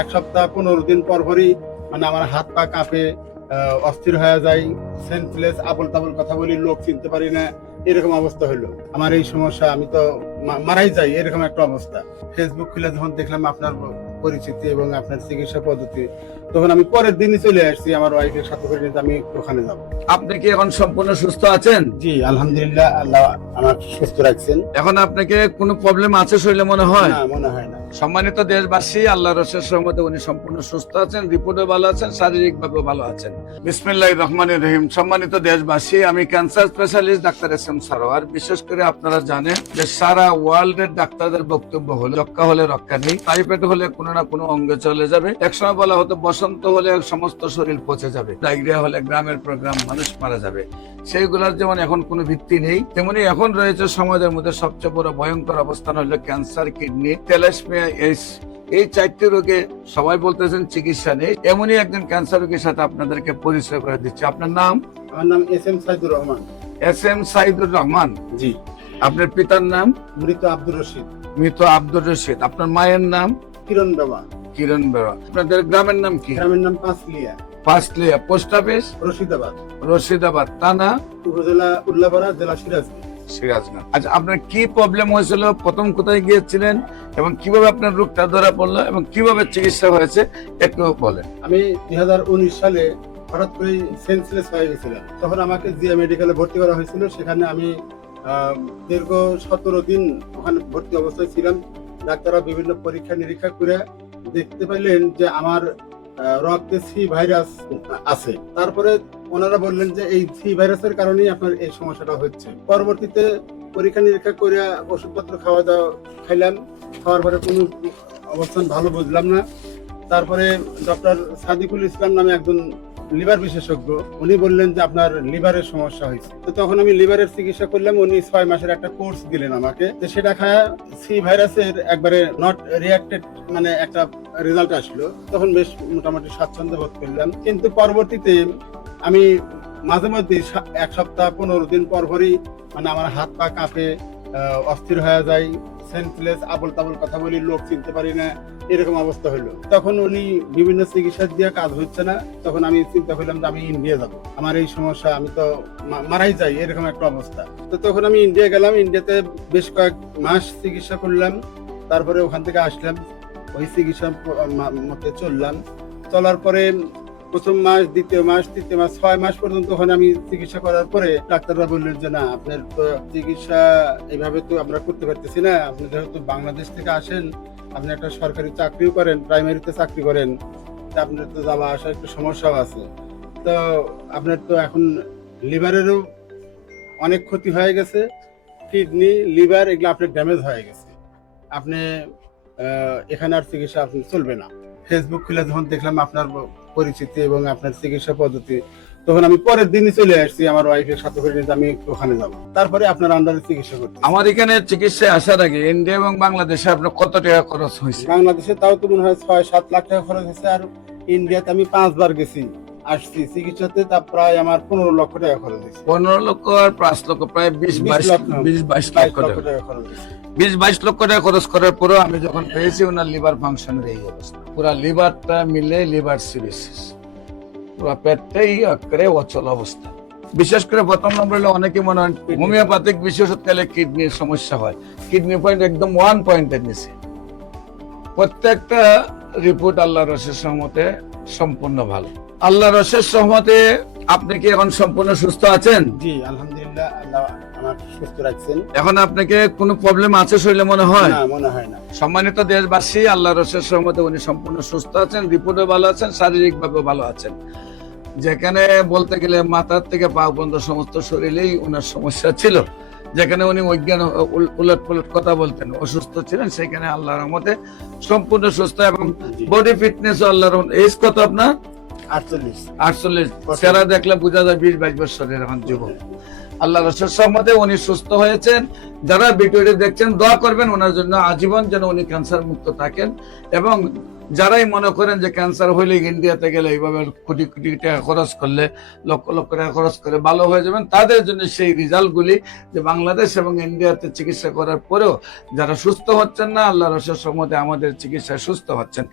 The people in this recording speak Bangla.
এক সপ্তাহ 15 দিন পর পরই মানে আমার হাত পা কাঁপে, অস্থির হয়ে যায়, সেন্সলেস, আবল তাবল কথা বলি, লোক চিনতে পারি না, এরকম অবস্থা হলো। আমার এই সমস্যা, আমি তো মারাই যাই, এরকম একটা অবস্থা। ফেসবুক খুলে যখন দেখলাম আপনার পরিচিতি এবং আপনার চিকিৎসা পদ্ধতি, তখন আমি পরের দিনই চলে আসছি আমার ওয়াইফের সাথে করে নিতে, আমি ওখানে যাব। আপনি কি এখন সম্পূর্ণ সুস্থ আছেন? জি আলহামদুলিল্লাহ, আল্লাহ আমার সুস্থ রাখছেন। এখন আপনাকে কোনো প্রবলেম আছে শরীরে মনে হয়? না, মনে হয় না। সম্মানিত দেশবাসী, আল্লাহর অশেষ রহমতে উনি সম্পূর্ণ সুস্থ আছেন, রিপোর্টে ভালো আছেন, শারীরিক ভাবে ভালো আছেন। বিসমিল্লাহির রহমানির রহিম। সম্মানিত দেশবাসী, আমি cancer specialist doctor SM. Sarwar. বিশেষ করে আপনারা জানেন যে সারা ওয়ার্ল্ড এর ডাক্তারদের বক্তব্য হলো রক্ষা হলে রক্ষা নেই, টাইফয়েড হলে কোনো না কোনো অঙ্গে চলে যাবে। একসময় বলা হতো বসন্ত হলে সমস্ত শরীর পচে যাবে, ডায়রিয়া হলে গ্রামের পর গ্রাম মানুষ মারা যাবে। সেইগুলোর যেমন এখন কোনো ভিত্তি নেই, তেমনি এখন রয়েছে সমাজের মধ্যে সবচেয়ে বড় ভয়ঙ্কর অবস্থান হলো ক্যান্সার, কিডনি, থ্যালাসেমিয়া, এইডস। এই 4টি রোগে সবাই বলতেছেন চিকিৎসা নেই। এমনই একজন ক্যান্সার রোগীর সাথে আপনাদেরকে পরিচয় করে দিচ্ছি। আপনার নাম? আমার নাম এস.এম. সাইদুর রহমান। এস.এম. সাইদুর রহমান। জি। আপনার পিতার নাম? মৃত আব্দুর রশিদ। মৃত আব্দুর রশিদ। আপনার মায়ের নাম? কিরণ বাবা। কিরণ বেরা। আপনাদের গ্রামের নাম কি? গ্রামের নাম পাঁচলিয়া। পাঁচলিয়া। Post office? রশিদাবাদ। রশিদাবাদ। থানা? উপজেলা উল্লাপাড়া, জেলা সিরাজগঞ্জ। সিরাজগঞ্জ। আচ্ছা, আপনার কি প্রবলেম হয়েছিল, প্রথম কোথায় গিয়েছিলেন এবং কিভাবে আপনার রোগটা ধরা পড়লো এবং কিভাবে চিকিৎসা হয়েছে একটু বলেন। আমি 2019 সালে হঠাৎ করে সেন্সলেস হয়ে গেছিলাম। তখন আমাকে জিয়া মেডিকেলে ভর্তি করা হয়েছিল। সেখানে আমি দীর্ঘ 17 দিন ওখানে ভর্তি অবস্থায় ছিলাম। ডাক্তাররা বিভিন্ন পরীক্ষা নিরীক্ষা করে দেখতে পাইলেন যে আমার রক্তে সি ভাইরাস আছে। তারপরে ওনারা বললেন যে এই সি ভাইরাসের কারণেই আপনার এই সমস্যাটা হচ্ছে। পরবর্তীতে পরীক্ষা নিরীক্ষা করে ওষুধপত্র খাইলাম। খাওয়ার পরে কোনো অবস্থান ভালো বুঝলাম না। তারপরে ডক্টর সাদিকুল ইসলাম নামে একজন লিভার বিশেষজ্ঞ, উনি বললেন যে আপনার লিভারের সমস্যা হয়েছে। তো তখন আমি লিভারের চিকিৎসা করলাম। উনি 6 মাসের একটা কোর্স দিলেন আমাকে। তো সেটা খায় সি ভাইরাসের একবারে নট রিয়াক্টেড মানে একটা রেজাল্ট আসলো। তখন বেশ মোটামুটি স্বাচ্ছন্দ্য বোধ করলাম। কিন্তু পরবর্তীতে আমি মাঝে মধ্যে 1 সপ্তাহ 15 দিন পর পরই মানে আমার হাত পা কাঁপে, অস্থির হয়ে যায়, সেন্সলেস, আবল তাবল কথা বলি, লোক চিনতে পারি না, এরকম অবস্থা হলো। তখন উনি বিভিন্ন চিকিৎসা দিয়ে কাজ হচ্ছে না। তখন আমি চিন্তা করলাম যে আমি ইন্ডিয়া যাব, আমার এই সমস্যা, আমি তো মারাই যাই, এরকম একটা অবস্থা। তো তখন আমি ইন্ডিয়া গেলাম। ইন্ডিয়াতে বেশ কয়েক মাস চিকিৎসা করলাম। তারপরে ওখান থেকে আসলাম, ওই চিকিৎসা মতে চললাম। চলার পরে প্রথম মাস, দ্বিতীয় মাস, তৃতীয় মাস, 6 মাস পর্যন্ত ওখানে আমি চিকিৎসা করার পরে ডাক্তাররা বললেন যে না, আপনার তো চিকিৎসা এইভাবে তো আমরা করতে পারতেছি না। আপনি যেহেতু বাংলাদেশ থেকে আসেন, আপনি একটা সরকারি চাকরিও করেন, প্রাইমারিতে চাকরি করেন, তা আপনার তো যাওয়া আসা একটু সমস্যাও আছে। তো আপনার তো এখন লিভারেরও অনেক ক্ষতি হয়ে গেছে, কিডনি, লিভার এগুলো আপনার ড্যামেজ হয়ে গেছে। আপনি এখানে আর চিকিৎসা আপনি চলবে না। ফেসবুক খুলে যখন দেখলাম আপনার পরিচিতি এবং আপনার চিকিৎসা পদ্ধতি, তখন আমি পরের দিনই চলে আসছি আমার ওয়াইফের সাথে করে নিতে, আমি ওখানে যাব। তারপরে আপনার আন্ডারে চিকিৎসা করতে। আমার এখানে চিকিৎসায় আসার আগে ইন্ডিয়া এবং বাংলাদেশে আপনার কত টাকা খরচ হয়েছে? বাংলাদেশে তাও তো মনে হয় 6-7 লাখ টাকা খরচ হয়েছে। আর ইন্ডিয়াতে আমি 5 বার গেছি, আসছি চিকিৎসাতে, তা প্রায় আমার 15 লক্ষ টাকা খরচ হয়েছে। 15 লক্ষ আর 5 লক্ষ, প্রায় 20-22 লক্ষ টাকা। 20-22 লক্ষ টাকা খরচ করার পরেও আমি যখন পেয়েছি ওনার লিভার ফাংশনের এই অবস্থা, পুরো লিভারটা মিলে লিভার সিরোসিস, পুরো পেটটাই একেবারে অচল অবস্থা। বিশেষ করে প্রথম নম্বর হলো অনেকে মনে হয় হোমিওপ্যাথিক বিশেষ ওষুধ খেলে কিডনির সমস্যা হয়। কিডনি পয়েন্ট একদম 1 পয়েন্টের নিচে। প্রত্যেকটা রিপোর্ট আল্লাহর অশেষ রহমতে সম্পূর্ণ ভালো। আল্লাহর অশেষ রহমতে আপনি কি এখন সম্পূর্ণ সুস্থ আছেন? জি আলহামদুলিল্লাহ, আল্লাহ আমার সুস্থ রাখছেন। এখন আপনাকে কোনো প্রবলেম আছে শরীরে মনে হয়? না, মনে হয় না। সম্মানিত দেশবাসী, আল্লাহর অশেষ রহমতে উনি সম্পূর্ণ সুস্থ আছেন, রিপোর্টে ভালো আছেন, শারীরিক ভাবে ভালো আছেন। যেখানে বলতে গেলে মাথার থেকে পা পর্যন্ত সমস্ত শরীরেই ওনার সমস্যা ছিল, যেখানে উনি অজ্ঞান উলট পুলট কথা বলতেন, অসুস্থ ছিলেন, সেখানে আল্লাহর রহমতে সম্পূর্ণ সুস্থ এবং বডি ফিটনেস আল্লাহর রহমতে। এজ কত আপনার? 48। চেহারা দেখলে বোঝা যায় 20-22 বছরের এখন যুবক। আল্লাহর অশেষ রহমতে উনি সুস্থ হয়েছেন। যারা ভিডিওটি দেখছেন দোয়া করবেন ওনার জন্য, আজীবন যেন উনি ক্যান্সার মুক্ত থাকেন। এবং যারাই মনে করেন যে ক্যান্সার হইলে ইন্ডিয়াতে গেলে এইভাবে কোটি কোটি টাকা খরচ করলে, লক্ষ লক্ষ টাকা খরচ করে ভালো হয়ে যাবেন, তাদের জন্য সেই রেজাল্টগুলি যে বাংলাদেশ এবং ইন্ডিয়াতে চিকিৎসা করার পরেও যারা সুস্থ হচ্ছেন না, আল্লাহর অশেষ রহমতে আমাদের চিকিৎসায় সুস্থ হচ্ছেন।